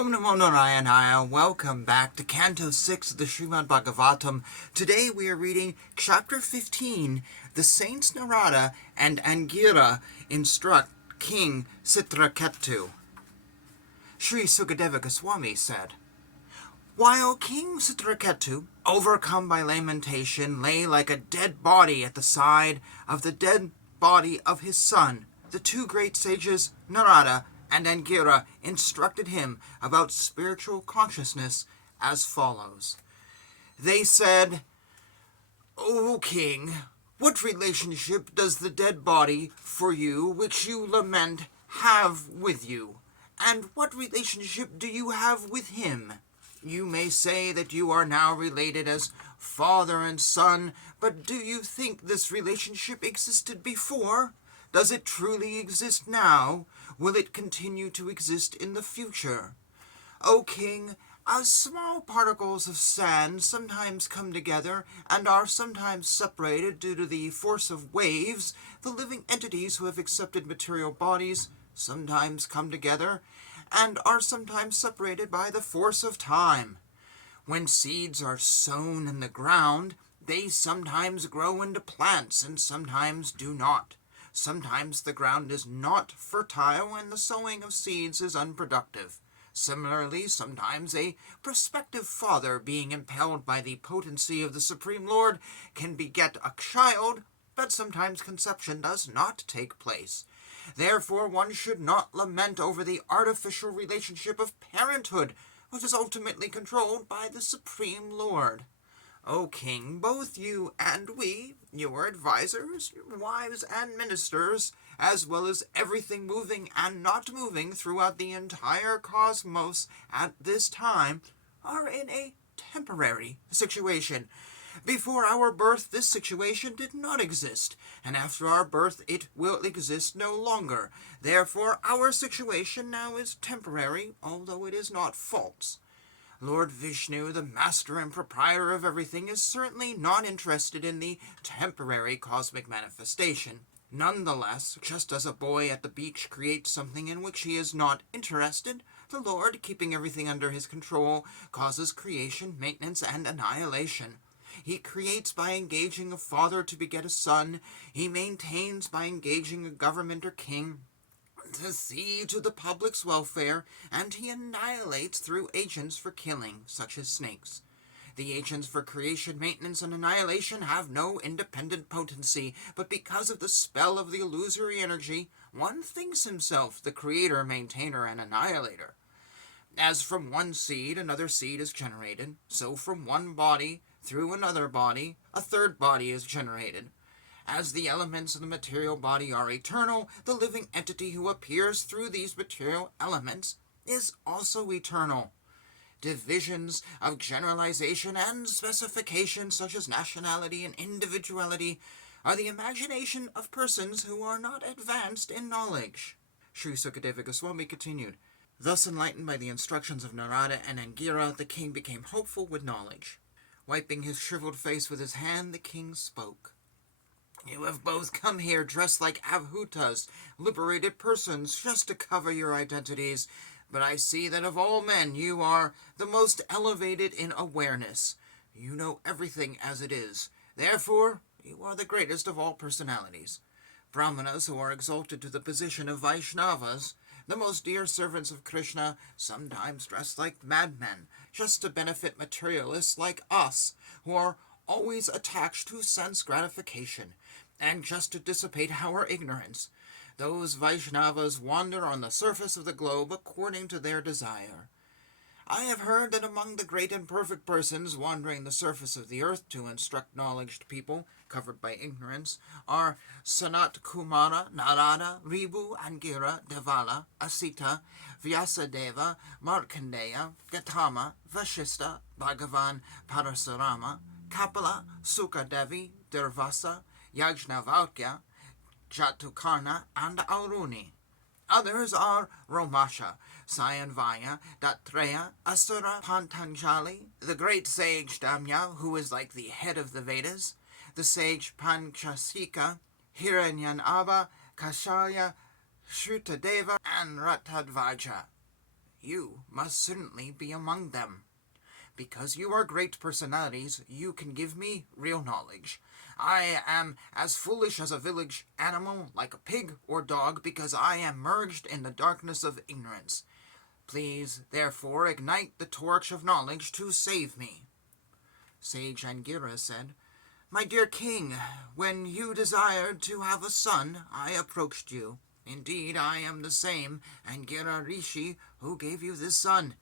Om Namo Narayana. Welcome back to Canto 6 of the Srimad Bhagavatam. Today we are reading Chapter 15, The Saints Narada and Angira Instruct King Citraketu. Sri Sukadeva Goswami said, While King Citraketu, overcome by lamentation, lay like a dead body at the side of the dead body of his son, the two great sages Narada and Angira instructed him about spiritual consciousness as follows. They said, O king, what relationship does the dead body for you, which you lament, have with you? And what relationship do you have with him? You may say that you are now related as father and son, but do you think this relationship existed before? Does it truly exist now? Will it continue to exist in the future? O king, as small particles of sand sometimes come together and are sometimes separated due to the force of waves, the living entities who have accepted material bodies sometimes come together and are sometimes separated by the force of time. When seeds are sown in the ground, they sometimes grow into plants and sometimes do not. Sometimes the ground is not fertile and the sowing of seeds is unproductive. Similarly, sometimes a prospective father, being impelled by the potency of the Supreme Lord, can beget a child, but sometimes conception does not take place. Therefore, one should not lament over the artificial relationship of parenthood, which is ultimately controlled by the Supreme Lord. O king, both you and we, your advisors, your wives and ministers, as well as everything moving and not moving throughout the entire cosmos at this time, are in a temporary situation. Before our birth, this situation did not exist, and after our birth, it will exist no longer. Therefore, our situation now is temporary, although it is not false. Lord Vishnu, the master and proprietor of everything, is certainly not interested in the temporary cosmic manifestation. Nonetheless, just as a boy at the beach creates something in which he is not interested, the Lord, keeping everything under his control, causes creation, maintenance, and annihilation. He creates by engaging a father to beget a son. He maintains by engaging a government or king to see to the public's welfare, and he annihilates through agents for killing, such as snakes. The agents for creation, maintenance, and annihilation have no independent potency, but because of the spell of the illusory energy, one thinks himself the creator, maintainer, and annihilator. As from one seed another seed is generated, so from one body, through another body, a third body is generated. As the elements of the material body are eternal, the living entity who appears through these material elements is also eternal. Divisions of generalization and specification, such as nationality and individuality, are the imagination of persons who are not advanced in knowledge. Sri Sukadeva Goswami continued, Thus enlightened by the instructions of Narada and Angira, the king became hopeful with knowledge. Wiping his shriveled face with his hand, the king spoke. You have both come here dressed like avhutas, liberated persons, just to cover your identities, but I see that of all men you are the most elevated in awareness. You know everything as it is. Therefore, you are the greatest of all personalities. Brahmanas, who are exalted to the position of Vaishnavas, the most dear servants of Krishna, sometimes dress like madmen, just to benefit materialists like us, who are always attached to sense gratification, and just to dissipate our ignorance. Those Vaishnavas wander on the surface of the globe according to their desire. I have heard that among the great and perfect persons wandering the surface of the earth to instruct knowledge people covered by ignorance are Sanat Kumara, Narada, Ribu, Angira, Devala, Asita, Vyasadeva, Markandeya, Gautama, Vashista, Bhagavan, Parasurama, Kapila, Sukadevi, Durvasa, Yajnavalkya, Jatukarna, and Aruni. Others are Romasha, Sayanvaya, Datreya, Asura Pantanjali, the great sage Damya, who is like the head of the Vedas, the sage Panchasika, Hiranyanaba, Kashaya, Shrutadeva, and Ratadvaja. you must certainly be among them. Because you are great personalities, you can give me real knowledge. I am as foolish as a village animal, like a pig or dog, because I am merged in the darkness of ignorance. Please, therefore, ignite the torch of knowledge to save me." Sage Angira said, "My dear king, when you desired to have a son, I approached you. Indeed, I am the same Angira Rishi who gave you this son.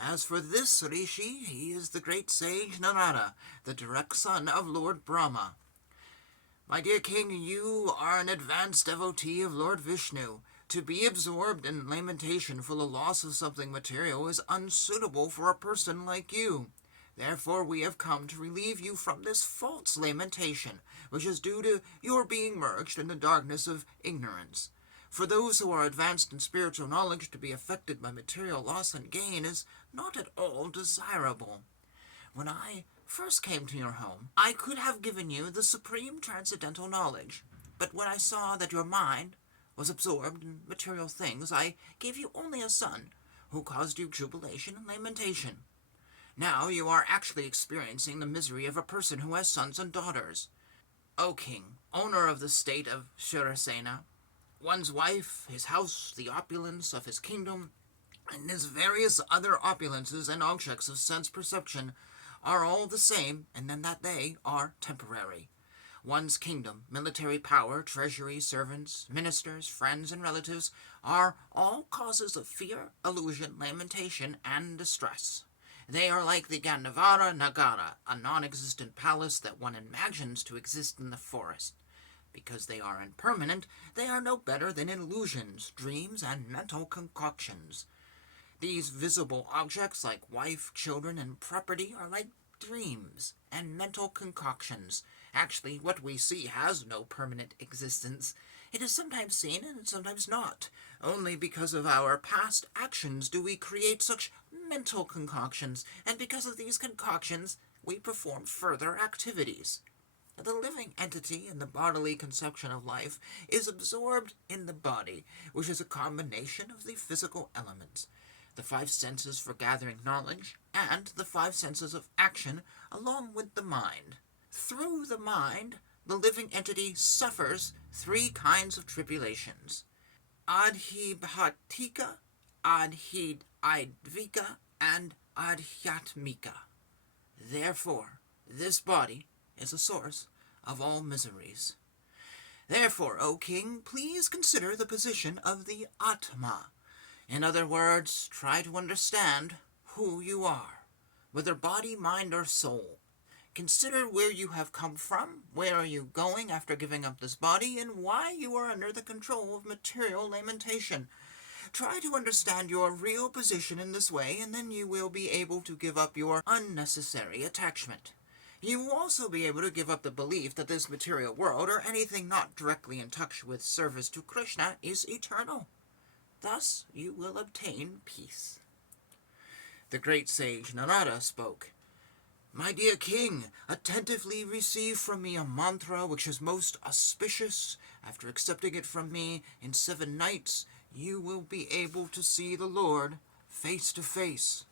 As for this Rishi, he is the great sage Narada, the direct son of Lord Brahma. My dear king, you are an advanced devotee of Lord Vishnu. To be absorbed in lamentation for the loss of something material is unsuitable for a person like you. Therefore we have come to relieve you from this false lamentation, which is due to your being merged in the darkness of ignorance. For those who are advanced in spiritual knowledge, to be affected by material loss and gain is not at all desirable. When I first came to your home, I could have given you the supreme transcendental knowledge, but when I saw that your mind was absorbed in material things, I gave you only a son, who caused you jubilation and lamentation. Now you are actually experiencing the misery of a person who has sons and daughters. O king, owner of the state of Shurasena, one's wife, his house, the opulence of his kingdom, and his various other opulences and objects of sense perception are all the same, and then that they are temporary. One's kingdom, military power, treasury, servants, ministers, friends, and relatives are all causes of fear, illusion, lamentation, and distress. They are like the Gandavara Nagara, a non-existent palace that one imagines to exist in the forest. Because they are impermanent, they are no better than illusions, dreams, and mental concoctions. These visible objects, like wife, children, and property, are like dreams and mental concoctions. Actually, what we see has no permanent existence. It is sometimes seen and sometimes not. Only because of our past actions do we create such mental concoctions, and because of these concoctions, we perform further activities. The living entity in the bodily conception of life is absorbed in the body, which is a combination of the physical elements, the five senses for gathering knowledge, and the five senses of action, along with the mind. Through the mind, the living entity suffers three kinds of tribulations: adhibhatika, adhidvika, and adhyatmika. Therefore, this body is a source of all miseries. Therefore, O king, please consider the position of the Atma. In other words, try to understand who you are, whether body, mind, or soul. Consider where you have come from, where are you going after giving up this body, and why you are under the control of material lamentation. Try to understand your real position in this way, and then you will be able to give up your unnecessary attachment. You will also be able to give up the belief that this material world, or anything not directly in touch with service to Krishna, is eternal. Thus you will obtain peace. The great sage Narada spoke. My dear king, attentively receive from me a mantra which is most auspicious. After accepting it from me in 7 nights, you will be able to see the Lord face to face.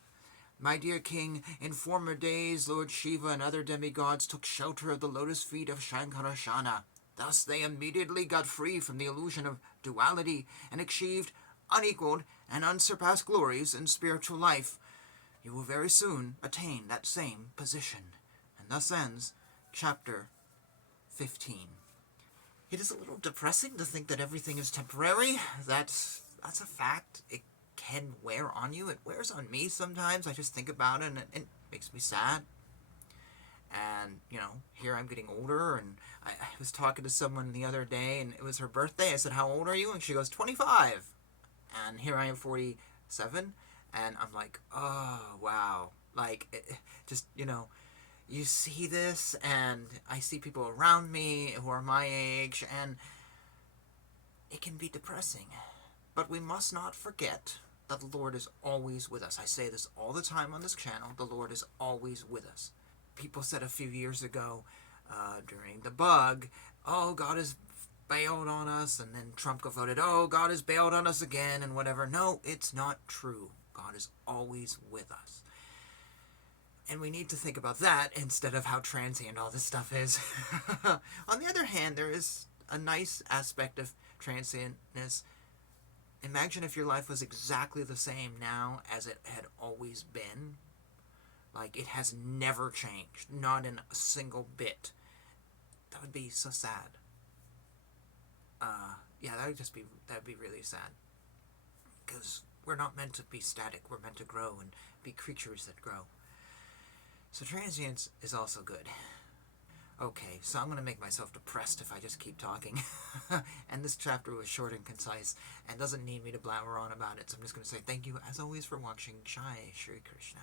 My dear king, in former days Lord Shiva and other demigods took shelter of the lotus feet of Shankarashana. Thus they immediately got free from the illusion of duality and achieved unequaled and unsurpassed glories in spiritual life. You will very soon attain that same position. And thus ends chapter 15. It is a little depressing to think that everything is temporary. That's a fact. It can wear on you. It wears on me sometimes. I just think about it and it makes me sad. And, here I'm getting older, and I was talking to someone the other day, and it was her birthday. I said, how old are you? And she goes, 25. And here I am, 47, and I'm like, oh, wow. Like, you see this, and I see people around me who are my age, and it can be depressing. But we must not forget that the Lord is always with us. I say this all the time on this channel. The Lord is always with us. People said a few years ago, during the bug, oh, God has bailed on us, and then Trump voted, oh, God has bailed on us again, and whatever. No, it's not true. God is always with us. And we need to think about that instead of how transient all this stuff is. On the other hand, there is a nice aspect of transientness. Imagine if your life was exactly the same now as it had always been. Like, it has never changed. Not in a single bit. That would be so sad. Yeah, that would be really sad. Because we're not meant to be static. We're meant to grow and be creatures that grow. So transience is also good. Okay, so I'm going to make myself depressed if I just keep talking. And this chapter was short and concise and doesn't need me to blabber on about it. So I'm just going to say thank you, as always, for watching. Jai Shri Krishna.